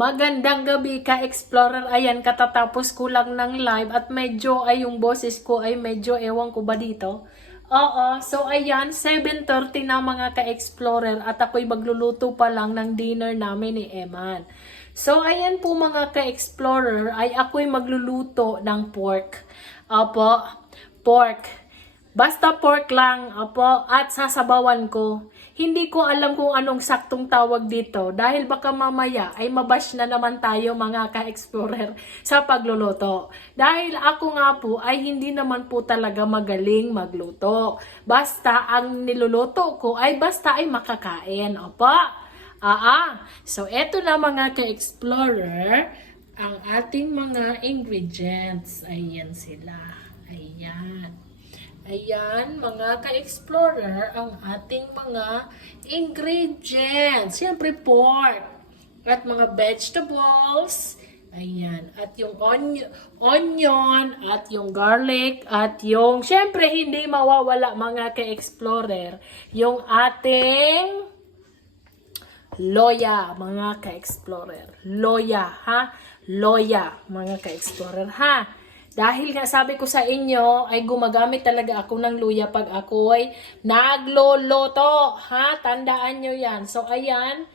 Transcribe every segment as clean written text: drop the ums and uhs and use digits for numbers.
Magandang gabi ka Explorer. Ayan, katatapos ko lang ng live at medyo ay yung boses ko ay medyo ewan ko ba dito. Oo, so ayan, 7:30 na mga ka-Explorer at ako'y magluluto pa lang ng dinner namin ni Eman. So ayan po mga ka-Explorer ay ako'y magluluto ng pork. Opo, pork. Basta pork lang, opo, at sasabawan ko. Hindi ko alam kung anong saktong tawag dito dahil baka mamaya ay mabash na naman tayo mga ka-explorer sa pagluluto. Dahil ako nga po ay hindi naman po talaga magaling magluto. Basta ang niluluto ko ay basta ay makakain, opo. So eto na mga ka-explorer, ang ating mga ingredients. Ayan sila. Ayan. Ayan, mga ka-explorer, ang ating mga ingredients. Siyempre, pork. At mga vegetables. Ayan. At yung onion, at yung garlic, at yung, siyempre, hindi mawawala mga ka-explorer, yung ating loya, mga ka-explorer. Loya, ha? Loya, mga ka-explorer, ha? Dahil nga sabi ko sa inyo, ay gumagamit talaga ako ng luya pag ako ay nagloloto. Ha? Tandaan nyo yan. So, ayan.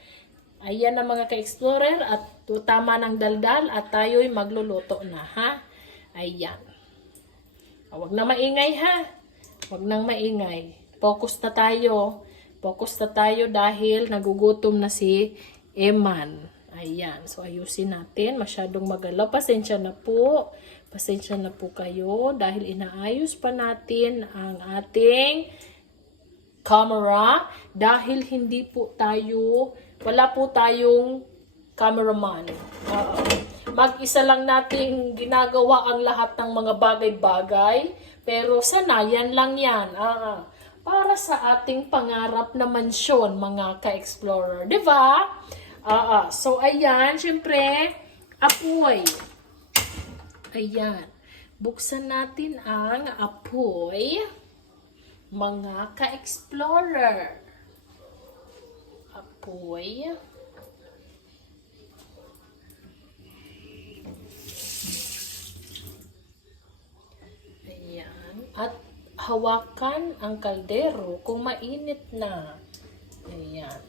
Ayan na mga ka-explorer. At tama ng daldal. At tayo'y magluluto na. Ha? Ayan. Huwag na maingay ha. Huwag nang maingay. Focus na tayo. Focus na tayo dahil nagugutom na si Eman. Ayan. So, ayusin natin. Masyadong magalaw. Pasensya na po. Pasensya na po kayo dahil inaayos pa natin ang ating camera dahil hindi po tayo, wala po tayong cameraman. Mag-isa lang natin ginagawa ang lahat ng mga bagay-bagay pero sanayan lang yan. Para sa ating pangarap na mansyon mga ka-explorer. Diba? So ayan, syempre, apoy. Ayan. Buksan natin ang apoy, mga ka-explorer. Apoy. Ayan. At hawakan ang kaldero kung mainit na. Ayan.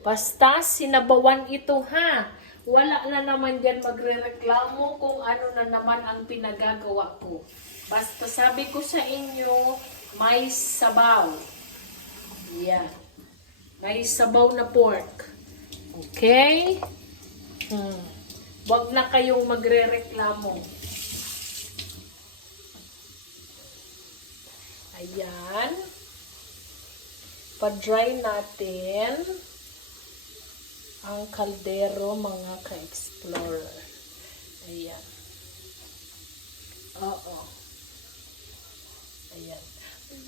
Basta sinabawan ito ha. Wala na naman dyan magre-reklamo kung ano na naman ang pinagagawa ko. Basta sabi ko sa inyo, may sabaw. Yan. May sabaw na pork. Okay? Wag na kayong magre-reklamo. Ayan. Pa-dry natin ang kaldero mga ka-explorer. Ayan. Ayan.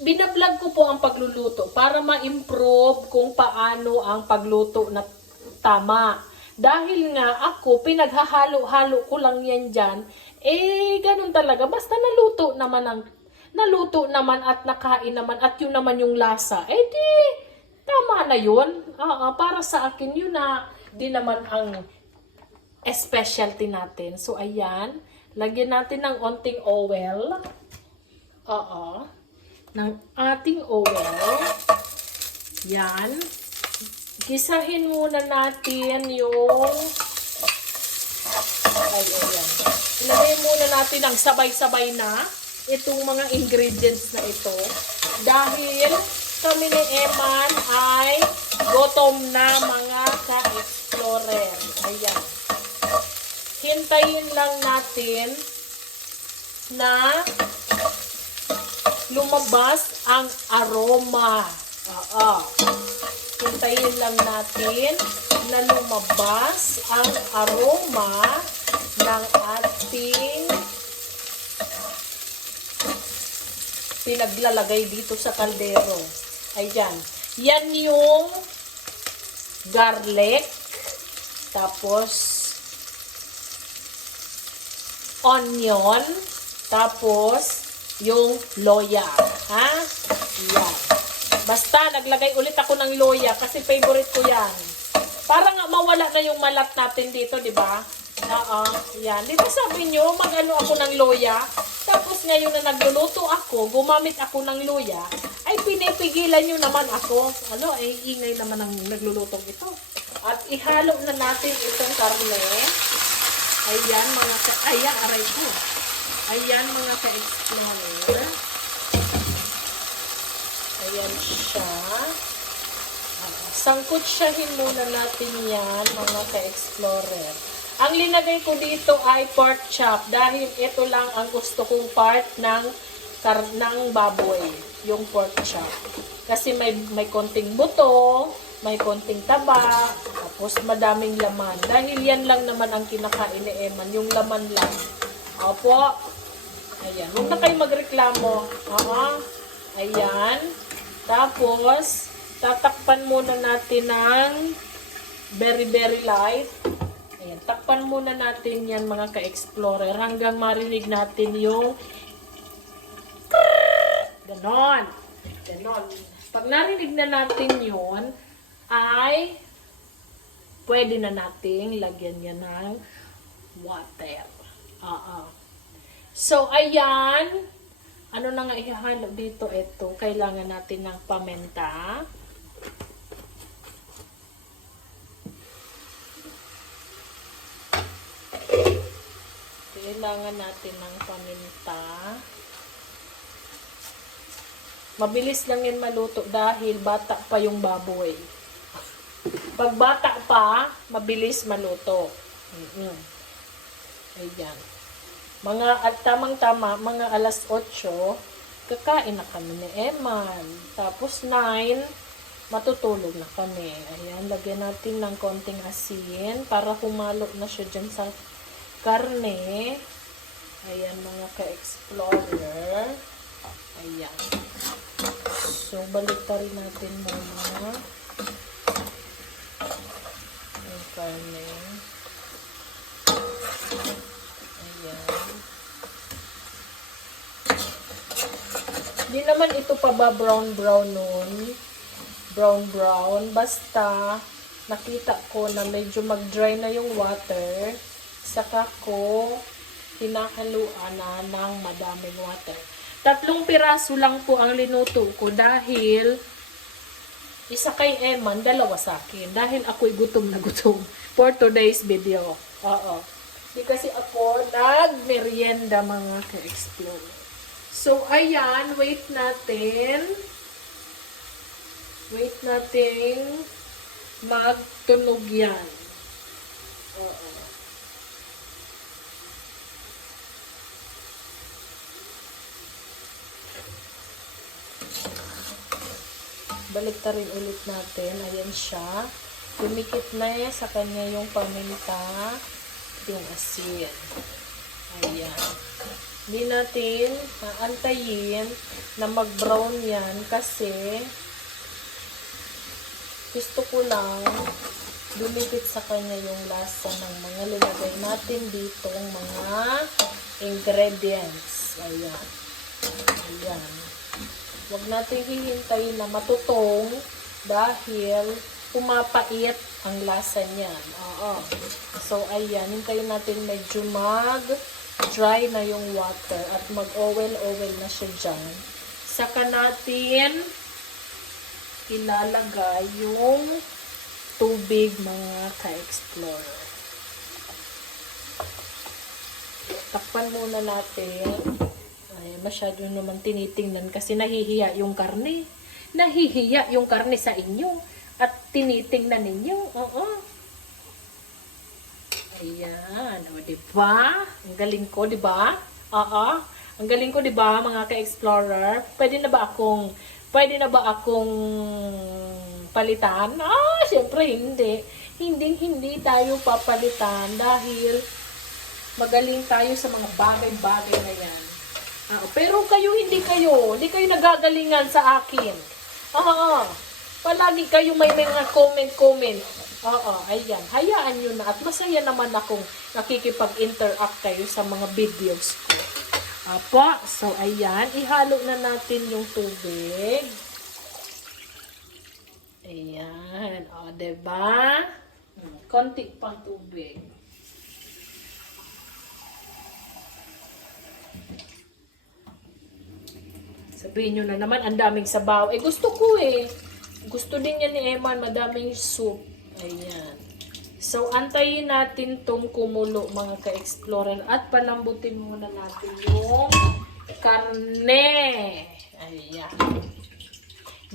Binablog ko po ang pagluluto para ma-improve kung paano ang pagluto na tama. Dahil nga ako, pinaghahalo-halo ko lang yan dyan. Ganun talaga. Basta naluto naman at nakain naman at yun naman yung lasa. Tama na yun. Para sa akin, yun na di naman ang specialty natin. So, ayan. Lagyan natin ng onting oil. Ng ating oil. Yan. Gisahin muna natin yung ayan. Ilagay muna natin ang sabay-sabay na itong mga ingredients na ito. Dahil kami ni Eman ay gutom na mga ka-explorer. Ayan. Hintayin lang natin na lumabas ang aroma. Hintayin lang natin na lumabas ang aroma ng ating pinaglalagay dito sa kaldero. Ayan. Yan yung garlic. Tapos onion. Tapos yung loya. Ha? Yan. Basta naglagay ulit ako ng loya kasi favorite ko yan. Para nga mawala na yung malat natin dito, di ba? Oo, yan. Di ba sabi nyo, mag-ano ako ng loya? Tapos ngayon na nagluluto ako, gumamit ako ng loya, ay pinipigilan nyo naman ako. Ano, ay ingay naman ang naglulutong ito. At ihalo na natin itong karne. Ayan, ayan, aray ko. Ayan, mga ka-explorer. Ayan siya. Sangkutsahin muna natin yan, mga ka-explorer. Ang linagay ko dito ay pork chop dahil ito lang ang gusto kong part ng baboy, yung pork chop. Kasi may konting buto, may konting taba, tapos madaming laman. Dahil yan lang naman ang kinakain ni Eman, yung laman lang. Opo. Ayan. Huwag na kayo magreklamo. Ayan. Tapos, tatakpan muna natin ng very, very light. Ayan. Takpan muna natin yan, mga ka-explorer, hanggang marinig natin yung ganon. Ganon. Pag narinig na natin yun, ay pwede na nating lagyan yan ng water. So, ayan. Ano na nga ihahalo dito? Ito, kailangan natin ng paminta. Kailangan natin ng paminta. Mabilis lang yan maluto dahil bata pa yung baboy. Pag bata pa, mabilis maluto. Ayan. Tamang-tama, mga alas 8, kakain na kami ni Eman. Tapos 9, matutulog na kami. Ayan, lagyan natin ng konting asin para humalo na siya dyan sa karne. Ayan, mga ka-explorer. Ayan. So, baliktarin natin muna yung karne. Ayan. Hindi naman ito pa ba brown-brown nun. Brown-brown. Basta, nakita ko na medyo mag-dry na yung water. Saka ko, pinahaluan na ng madaming water. 3 piraso lang po ang linuto ko dahil isa kay Eman, 2 sa akin. Dahil ako'y gutom na gutom for today's video. Di kasi ako nag-merienda, mga ka-explore. So, ayan, wait natin. Wait natin magtunog yan. Baliktarin ulit natin. Ayan siya. Dumikit na sa kanya yung paminta, yung asin. Ayan. Hindi natin aantayin na mag-brown yan kasi gusto ko lang dumikit sa kanya yung lasa ng mga linagay natin dito, mga ingredients. Ayan. Ayan. Huwag natin hihintayin na matutong dahil pumapait ang lasa niyan. So, ayan. Hintayin natin medyo mag-dry na yung water at mag-oil-oil na siya dyan. Saka natin ilalagay yung tubig, mga ka-explorer. Takpan muna natin. Ay, masyado naman tinitingnan kasi nahihiya yung karne. Nahihiya yung karne sa inyo. At tinitingnan ninyo. Ayan. O, diba? Ang galing ko, diba? Ang galing ko, diba, mga ka-explorer? Pwede na ba akong palitan? Siyempre hindi. Hindi tayo papalitan dahil magaling tayo sa mga bagay-bagay na yan. Pero hindi kayo nagagalingan sa akin. Palagi kayo may mga comment. Ayan. Hayaan nyo na. At masaya naman akong nakikipag-interact kayo sa mga videos ko. So, ayan. Ihalo na natin yung tubig. Ayan. Diba? Konti pang tubig. Sabihin nyo na naman, ang daming sabaw. Eh, gusto ko eh. Gusto din yan ni Eman, madaming soup. Ayan. So, antayin natin tong kumulo, mga ka-explorer. At palambutin muna natin yung karne. Ayan.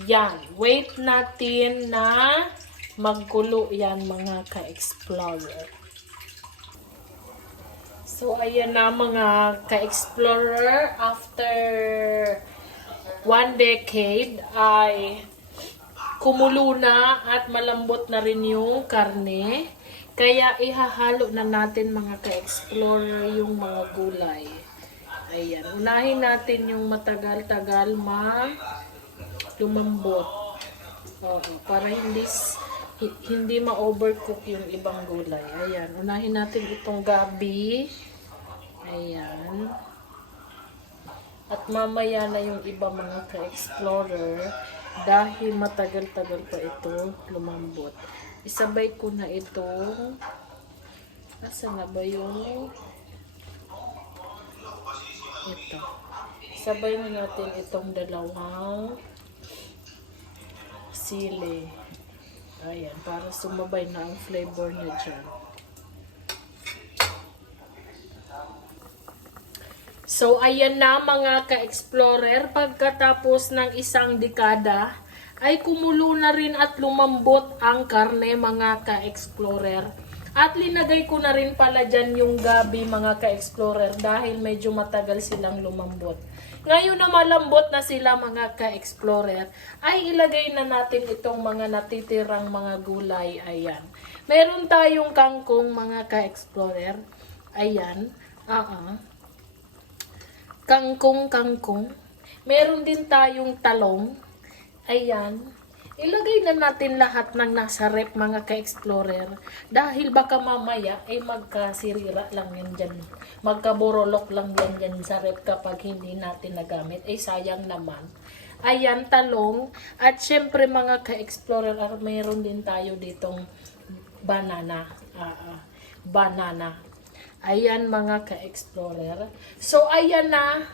Yan. Wait natin na magkulo yan, mga ka-explorer. So, ayan na mga ka-explorer. After 1 decade ay kumulo na at malambot na rin yung karne. Kaya ihahalo na natin mga ka-explorer yung mga gulay. Ayan. Unahin natin yung matagal-tagal lumambot. Para hindi ma-overcook yung ibang gulay. Ayan. Unahin natin itong gabi. Ayan. At mamaya na yung iba mga ka-explorer dahil matagal-tagal pa ito lumambot. Isabay ko na itong asa na ba yung ito. Isabay na natin itong dalawang sili. Ayan, para sumabay na ang flavor niya dyan. So, ayan na mga ka-explorer, pagkatapos ng isang dekada, ay kumulo na rin at lumambot ang karne mga ka-explorer. At linagay ko na rin pala dyan yung gabi mga ka-explorer dahil medyo matagal silang lumambot. Ngayon na malambot na sila mga ka-explorer, ay ilagay na natin itong mga natitirang mga gulay. Ayan. Meron tayong kangkong mga ka-explorer. Ayan. Kangkong. Meron din tayong talong. Ayan. Ilagay na natin lahat ng nasa rep mga ka-explorer. Dahil baka mamaya ay magkasirira lang yan dyan. Magkaborolok lang yan dyan sa rep kapag hindi natin nagamit. Ay sayang naman. Ayan, talong. At syempre mga ka-explorer, meron din tayo ditong banana. Banana. Ayan mga ka-explorer. So ayan na.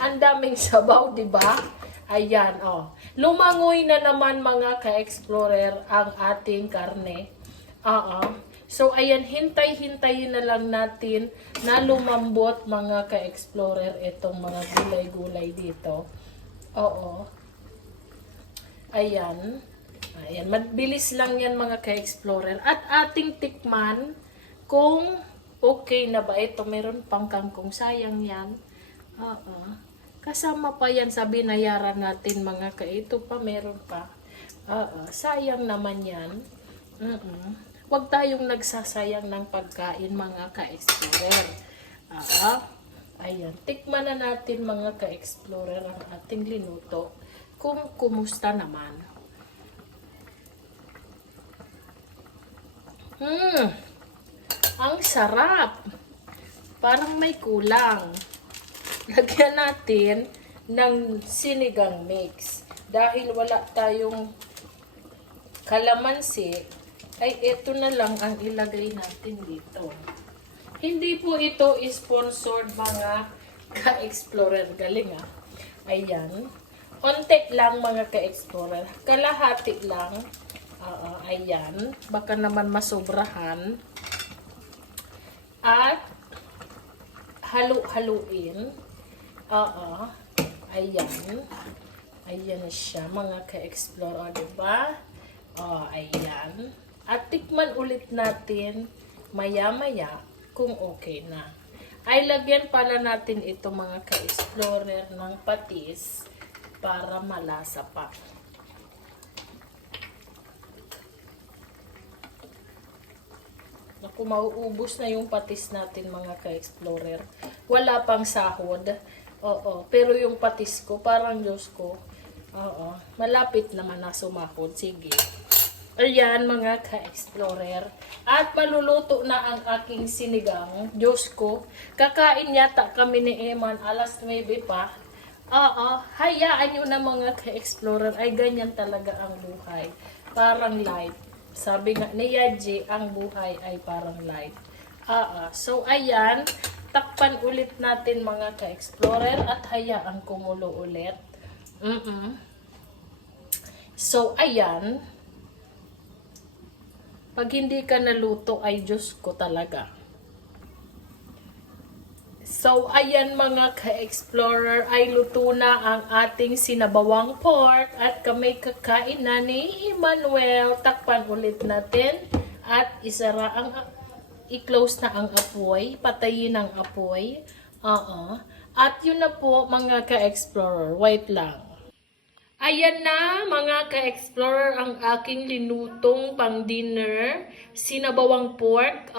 Ang daming sabaw, di ba? Ayan, oh. Lumangoy na naman mga ka-explorer ang ating karne. So ayan, hintay-hintayin na lang natin na lumambot mga ka-explorer itong mga gulay-gulay dito. Oo. Ayan. Ayan, mabilis lang yan mga ka-explorer. At ating tikman kung okay na ba ito. Meron pang kangkong, sayang yan. Kasama pa yan sa binayaran natin mga ito pa, meron pa. Sayang naman yan. Huwag tayong nagsasayang ng pagkain mga ka-explorer. Ayan, tikman na natin mga ka-explorer ang ating linuto kung kumusta naman. Ang sarap. Parang may kulang. Lagyan natin ng sinigang mix. Dahil wala tayong kalamansi, ay ito na lang ang ilagay natin dito. Hindi po ito sponsored mga ka-explorer. Galing Ayan. Konti lang mga ka-explorer. Kalahati lang. Ayan. Baka naman masobrahan. At halu-haluin. Ayan. Ayan siya, mga ka-explore, diba? Ayan. At tikman ulit natin maya-maya kung okay na. Ay, lagyan pala natin ito mga ka-explorer ng patis para malasa pa. Naku, mauubos na yung patis natin mga ka-explorer. Wala pang sahod. Pero yung patis ko, parang Diyos ko, malapit naman na sumahod. Sige. Ayan mga ka-explorer. At maluluto na ang aking sinigang. Diyos ko, kakain yata kami ni Eman alas 9 pa. Hayaan nyo na mga ka-explorer. Ay ganyan talaga ang buhay. Parang life. Sabi nga ni Yaji, ang buhay ay parang life. So, ayan. Takpan ulit natin mga ka-explorer at hayaan kumulo ulit. So, ayan. Pag hindi ka naluto ay Diyos ko talaga. So, ayan mga ka-explorer, ay luto na ang ating sinabawang pork at kami kakain na ni Emmanuel. Takpan ulit natin at i-close na ang apoy, patayin ang apoy. At yun na po mga ka-explorer, wait lang. Ayan na mga ka-explorer ang aking linutong pang dinner. Sinabawang pork.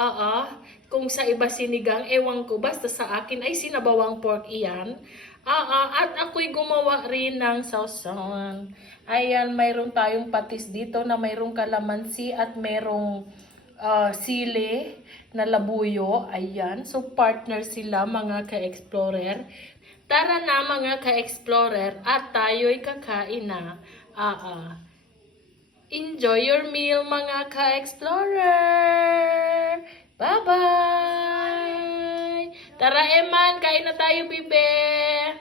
Kung sa iba sinigang, ewan ko. Basta sa akin ay sinabawang pork iyan. At ako'y gumawa rin ng sausawan. Ayan, mayroon tayong patis dito na mayroong kalamansi at mayroong sili na labuyo. Ayan, so partner sila mga ka-explorer. Tara na mga ka-explorer at tayo'y kakain na. Enjoy your meal mga ka-explorer! Bye-bye! Tara Eman, kain na tayo, bibe!